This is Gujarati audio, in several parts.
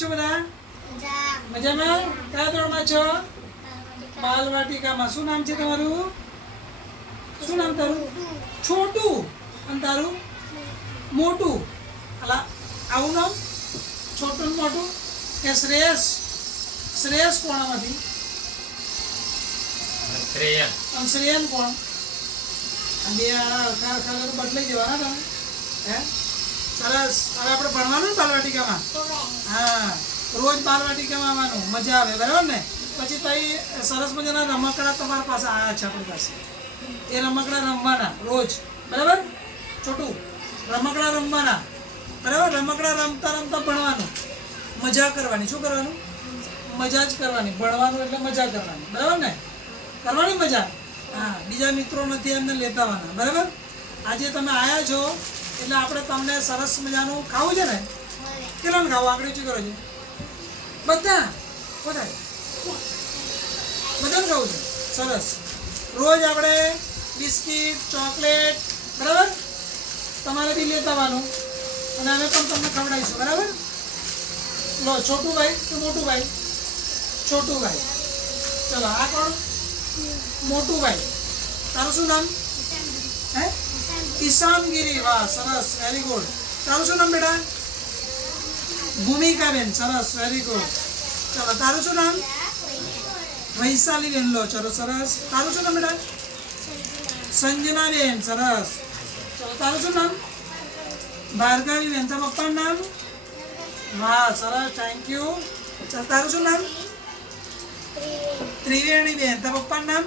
છો બધા? મજામાં? કયા ધોરણમાં છો? બાલવાટિકામાં. શું નામ છે તમારું? શું નામ તારું? છોટું. અને તારું? મોટું. અલા આવું નામ? છોટું ને મોટું કે શ્રેયસ? શ્રેયસ કોણામાંથી? શ્રેયન. અને શ્રેયન કોણ? બે બદલાઈ જવાના તમે. હે સરસ. હવે આપણે ભણવાનું ને બાલવાટિકામાં? હા, રોજ બાલવાટિકામાં આવવાનું, મજા આવે, બરાબર ને? પછી તઈ સરસ મજાના રમકડા તમારા પાસે આવ્યા છે આપણી પાસે. એ રમકડા રમવાના રોજ, બરાબર? છોટું રમકડા રમવાના, બરાબર? રમકડા રમતા રમતા ભણવાનું, મજા કરવાની. શું કરવાનું? મજા જ કરવાની. ભણવાનું એટલે મજા કરવાની, બરાબર ને? કરવાની મજા. હા, બીજા મિત્રો નથી એમને લેતાવાના, બરાબર? આજે તમે આવ્યા છો એટલે આપણે તમને સરસ મજાનું ખાવું છે ને? કેટલાને ખાવું? આંકડી શું કરો છો? બધા બધાને ખાવું છે? સરસ. રોજ આપણે બિસ્કિટ, ચોકલેટ, બરાબર? તમારે બી લેતાવાનું અને અમે પણ તમને ખવડાવીશું, બરાબર? લો, છોટું ભાઈ કે મોટું ભાઈ? છોટું ભાઈ. ચલો, આ કોણ? મોટું ભાઈ. તારું શું નામ? હે? ઈશાનગીરી. વાહ, સરસ, વેરી ગુડ. તારું શું નામ બેટા? ભૂમિકાબેન. સરસ, વેરી ગુડ. ચલો, તારું શું નામ? વૈશાલીબેન. લો, ચલો, સરસ. તારું શું નામ બેટા? સંજનાબેન. સરસ. ચલો, તારું શું નામ? ભાર્ગવીબેન. તારા પપ્પાનું નામ? વાહ, સરસ, થેન્ક યુ. ચલો, તારું શું નામ? ત્રિવેણીબેન. તારા પપ્પાનું નામ?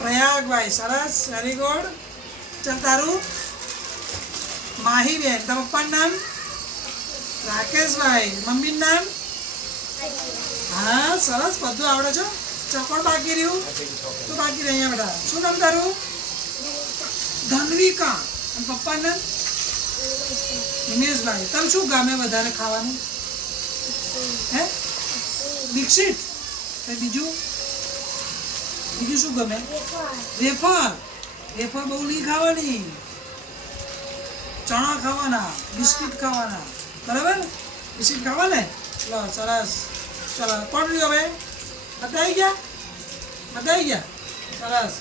પ્રયાગભાઈ. સરસ, વેરી ગુડ. ચાલ, તારું? માહીબેન. તારા પપ્પાનું નામ? રાકેશભાઈ. મમ્મીનું નામ? હા, સરસ, બધું આવડે છો. ચાલ, કોણ બાકી રહ્યું? તું બાકી રહી અહીંયા બેટા. શું નામ તારું? ધનવિકા. અને પપ્પાનું નામ? હિમેશભાઈ. તારું શું ગમે વધારે ખાવાનું? હે? દીક્ષિત. બીજું બીજું શું ગમે? વેફર. વેફર બહુ નહીં ખાવાની. ચણા ખાવાના, બિસ્કિટ ખાવાના, બરાબર? બિસ્કિટ ખાવા ને? લો, સરસ. ચલો, કોણ રહ્યું હવે? બધા આવી ગયા? બધા આવી ગયા? સરસ.